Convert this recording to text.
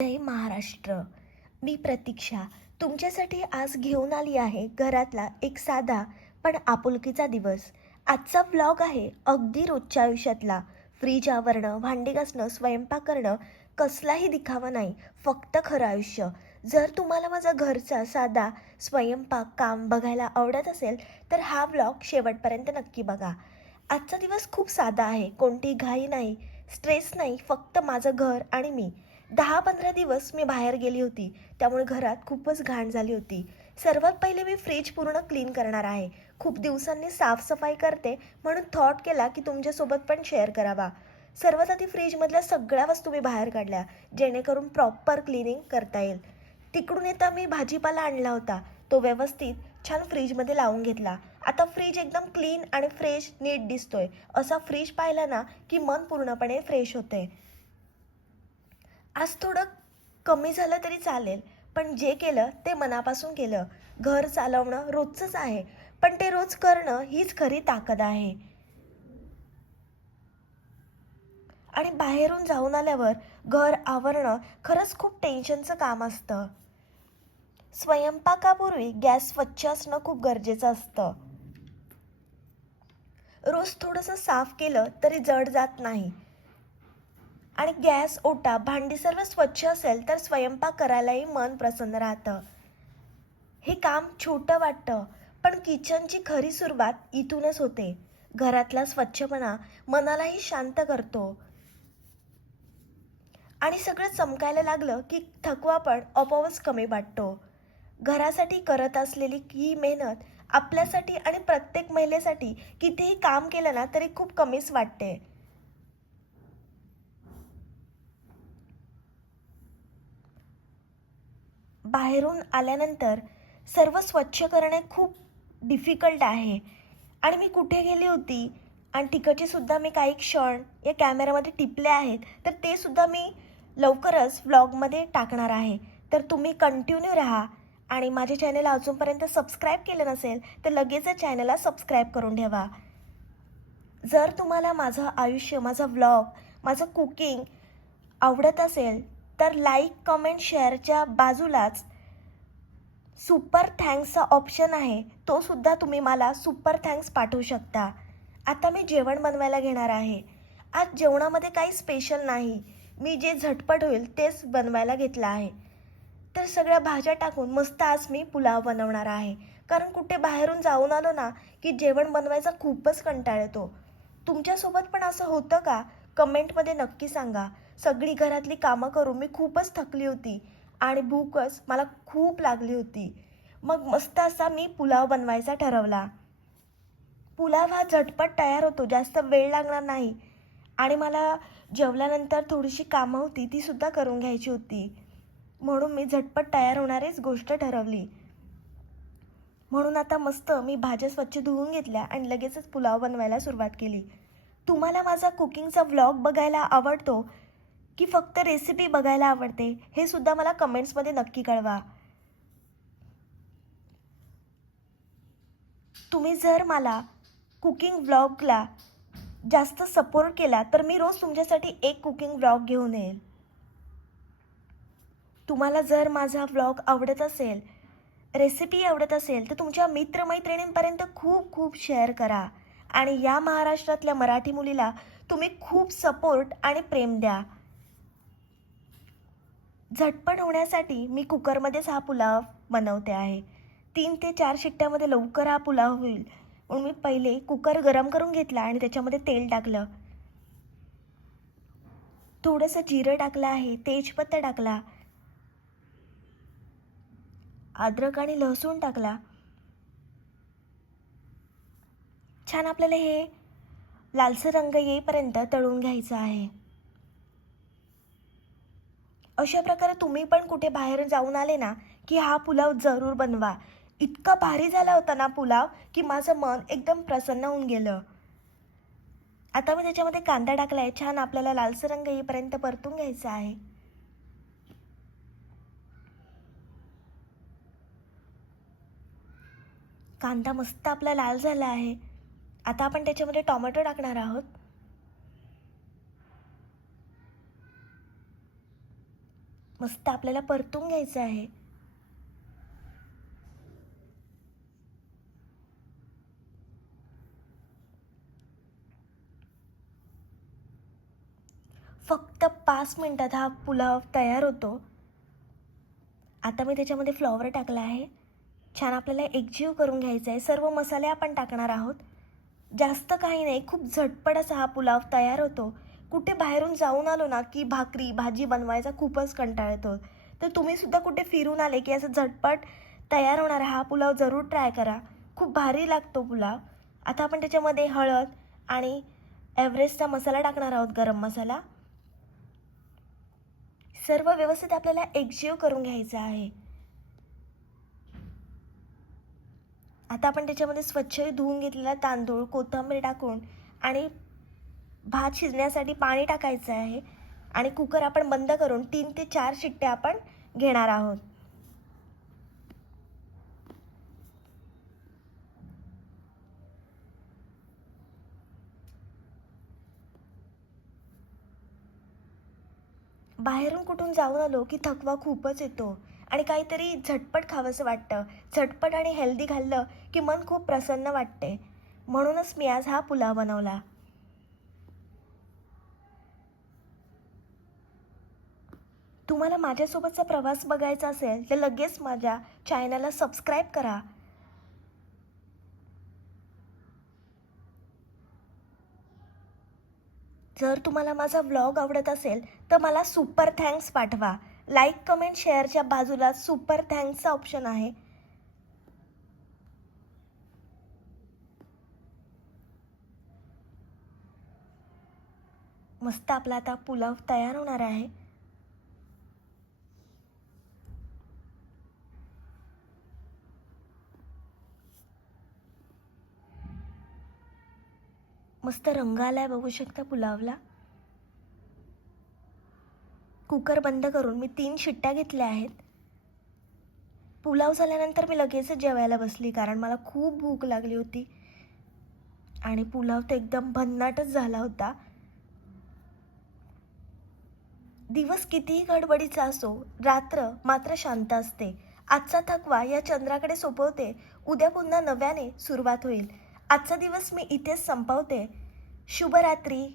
जय महाराष्ट्र. मी प्रतीक्षा तुमच्यासाठी आज घेऊन आली आहे घरातला एक साधा पण आपुलकीचा दिवस. आजचा व्लॉग आहे अगदी रोजच्या आयुष्यातला. फ्रीज आवरणं, भांडी घासणं, स्वयंपाक करणं, कसलाही दिखावा नाही, फक्त खरं आयुष्य. जर तुम्हाला माझा घरचा साधा स्वयंपाक काम बघायला आवडत असेल तर हा व्लॉग शेवटपर्यंत नक्की बघा. आजचा दिवस खूप साधा आहे, कोणती घाई नाही, स्ट्रेस नाही, फक्त माझं घर आणि मी. 10-15 दिवस मी बाहेर गेली होती, त्यामुळे घरात खूपच घाण झाली होती. सर्वात पहिले मी फ्रीज पूर्ण क्लीन करणार आहे. खूप दिवसांनी साफसफाई करते म्हणून थॉट केला की तुमच्यासोबत पण शेअर करावा. सर्वात आधी फ्रीजमधल्या सगळ्या वस्तू मी बाहेर काढल्या, जेणेकरून प्रॉपर क्लिनिंग करता येईल. तिकडून येता मी भाजीपाला आणला होता, तो व्यवस्थित छान फ्रीजमध्ये लावून घेतला. आता फ्रीज एकदम क्लीन आणि फ्रेश नीट दिसतोय. असा फ्रीज पाहिला ना की मन पूर्णपणे फ्रेश होते. आज थोडं कमी झालं तरी चालेल, पण जे केलं ते मनापासून केलं. घर चालवणं रोजचंच आहे, पण ते रोज करणं हीच खरी ताकद आहे. आणि बाहेरून जाऊन आल्यावर घर आवरणं खरंच खूप टेन्शनचं काम असतं. स्वयंपाकापूर्वी गॅस स्वच्छ असणं खूप गरजेचं असतं. रोज थोडंसं साफ केलं तरी जड जात नाही. आणि गॅस, ओटा, भांडी सर्व स्वच्छ असेल तर स्वयंपाक करायलाही मन प्रसन्न राहतं. हे काम छोटं वाटतं, पण किचनची खरी सुरुवात इथूनच होते. घरातला स्वच्छपणा मनालाही शांत करतो. आणि सगळं चमकायला लागलं की थकवा पण आपोआपच कमी वाटतो. घरासाठी करत असलेली ही मेहनत आपल्यासाठी आणि प्रत्येक महिलेसाठी कितीही काम केलं ना तरी खूप कमीच वाटते. बाहेरून आल्यानंतर सर्व स्वच्छ करणे खूप डिफिकल्ट आहे. आणि मी कुठे गेली होती आणि तिकडचे सुद्धा मी काही क्षण या कॅमेऱ्यामध्ये टिपले आहेत, तर ते सुद्धा मी लवकरच व्लॉगमध्ये टाकणार आहे. तर तुम्ही कंटिन्यू राहा आणि माझ्या चॅनलला अजूनपर्यंत सबस्क्राईब केलं नसेल तर लगेचच चॅनलला सबस्क्राईब करून ठेवा. जर तुम्हाला माझं आयुष्य, माझा व्लॉग, माझं कुकिंग आवडत असेल तर लाईक, कमेंट, शेअरच्या बाजूलाच सुपर थँक्सचा ऑप्शन आहे, तो सुद्धा तुम्ही मला सुपर थँक्स पाठवू शकता. आता मी जेवण बनवायला घेणार आहे. आज जेवणामध्ये काही स्पेशल नाही, मी जे झटपट होईल तेच बनवायला घेतलं आहे. तर सगळ्या भाज्या टाकून मस्त आज मी पुलाव बनवणार आहे. कारण कुठे बाहेरून जाऊन आलो ना की जेवण बनवायचा खूपच कंटाळा येतो. तुमच्यासोबत पण असं होतं का? कमेंटमध्ये नक्की सांगा. सगळी घरातली कामं करून मी खूपच थकली होती आणि भूकच मला खूप लागली होती. मग मस्त असा मी पुलाव बनवायचा ठरवला. पुलाव हा झटपट तयार होतो, जास्त वेळ लागणार नाही. आणि मला जेवल्यानंतर थोडीशी कामं होती, ती सुद्धा करून घ्यायची होती. म्हणून मी झटपट तयार होणारीच गोष्ट ठरवली. म्हणून आता मस्त मी भाज्या स्वच्छ धुवून घेतल्या आणि लगेचच पुलाव बनवायला सुरुवात केली. तुम्हाला माझा कुकिंगचा व्लॉग बघायला आवडतो की फक्त रेसिपी बघायला आवडते, हे सुद्धा मला कमेंट्समध्ये नक्की कळवा. तुम्ही जर मला कुकिंग व्लॉगला जास्त सपोर्ट केला तर मी रोज तुमच्यासाठी एक कुकिंग व्लॉग घेऊन येईल. तुम्हाला जर माझा व्लॉग आवडत असेल, रेसिपी आवडत असेल तर तुमच्या मित्रमैत्रिणींपर्यंत खूप खूप शेअर करा. आणि या महाराष्ट्रातल्या मराठी मुलीला तुम्ही खूप सपोर्ट आणि प्रेम द्या. झटपट होण्यासाठी मी कुकरमध्येच हा पुलाव बनवते आहे. 3 ते 4 शिट्ट्यामध्ये लवकर हा पुलाव होईल म्हणून मी पहिले कुकर गरम करून घेतला आणि त्याच्यामध्ये तेल टाकलं. थोडंसं जिरं टाकलं आहे, तेजपत्ता टाकला, अद्रक आणि लसूण टाकला. छान आपल्याला हे लालसर रंग येईपर्यंत तळून घ्यायचं आहे. अशा प्रकारे तुम्ही पण कुठे बाहेर जाऊन आले ना की हा पुलाव जरूर बनवा. इतका भारी झाला होता ना पुलाव की माझं मन एकदम प्रसन्न होऊन गेलं. आता मी त्याच्यामध्ये कांदा टाकला आहे, छान आपल्याला लालसर रंग येईपर्यंत परतून घ्यायचा आहे. कांदा मस्त आपला लाल झाला आहे. आता आपण त्याच्यामध्ये टोमॅटो टाकणार आहोत. मस्त आपल्याला परतून घ्यायचं आहे. फक्त 5 मिनिटात हा पुलाव तयार होतो. आता मी त्याच्यामध्ये फ्लॉवर टाकला आहे. छान आपल्याला एकजीव करून घ्यायचं आहे. सर्व मसाले आपण टाकणार आहोत. जास्त काही नाही, खूप झटपट असा हा पुलाव तयार होतो. कुठे बाहेरून जाऊन आलो ना की भाकरी भाजी बनवायचा खूपच कंटाळा येतो. तर तुम्हीसुद्धा कुठे फिरून आले की असं झटपट तयार होणारा हा पुलाव जरूर ट्राय करा. खूप भारी लागतो पुलाव. आता आपण त्याच्यामध्ये हळद आणि एव्हरेस्टचा मसाला टाकणार आहोत, गरम मसाला. सर्व व्यवस्थित आपल्याला एकजीव करून घ्यायचं आहे. आता आपण त्याच्यामध्ये स्वच्छ धुवून घेतलेला तांदूळ, कोथिंबीर टाकून आणि भात शिजण्यासाठी पाणी टाकायचं आहे आणि कुकर आपण बंद करून 3 ते 4 शिट्ट्या आपण घेणार आहोत. बाहेरून कुठून जाऊन आलो की थकवा खूपच येतो आणि काहीतरी झटपट खावंसं वाटतं. झटपट आणि हेल्दी खाल्लं की मन खूप प्रसन्न वाटते. म्हणूनच मी आज हा पुलाव बनवला. तुम्हाला माझ्यासोबतचा प्रवास बघायचा असेल तर लगेच माझ्या चॅनलला सबस्क्राईब करा. जर तुम्हाला माझा व्लॉग आवडत असेल तर मला सुपर थँक्स पाठवा. लाईक, कमेंट, शेअरच्या बाजूला सुपर थँक्सचा ऑप्शन आहे. मस्त आपला आता पुलाव तयार होणार आहे. मस्त रंग आलाय, बघू शकता पुलावला. कुकर बंद करून मी 3 शिट्ट्या घेतल्या आहेत. पुलाव झाल्यानंतर मी लगेचच जेवायला बसली कारण मला खूप भूक लागली होती आणि पुलाव तर एकदम भन्नाटच झाला होता. दिवस कितीही गडबडीचा असो, रात्र मात्र शांत असते. आजचा थकवा या चंद्राकडे सोपवते. उद्या पुन्हा नव्याने सुरुवात होईल. आजचा दिवस मी इथेच संपवते. शुभरात्री.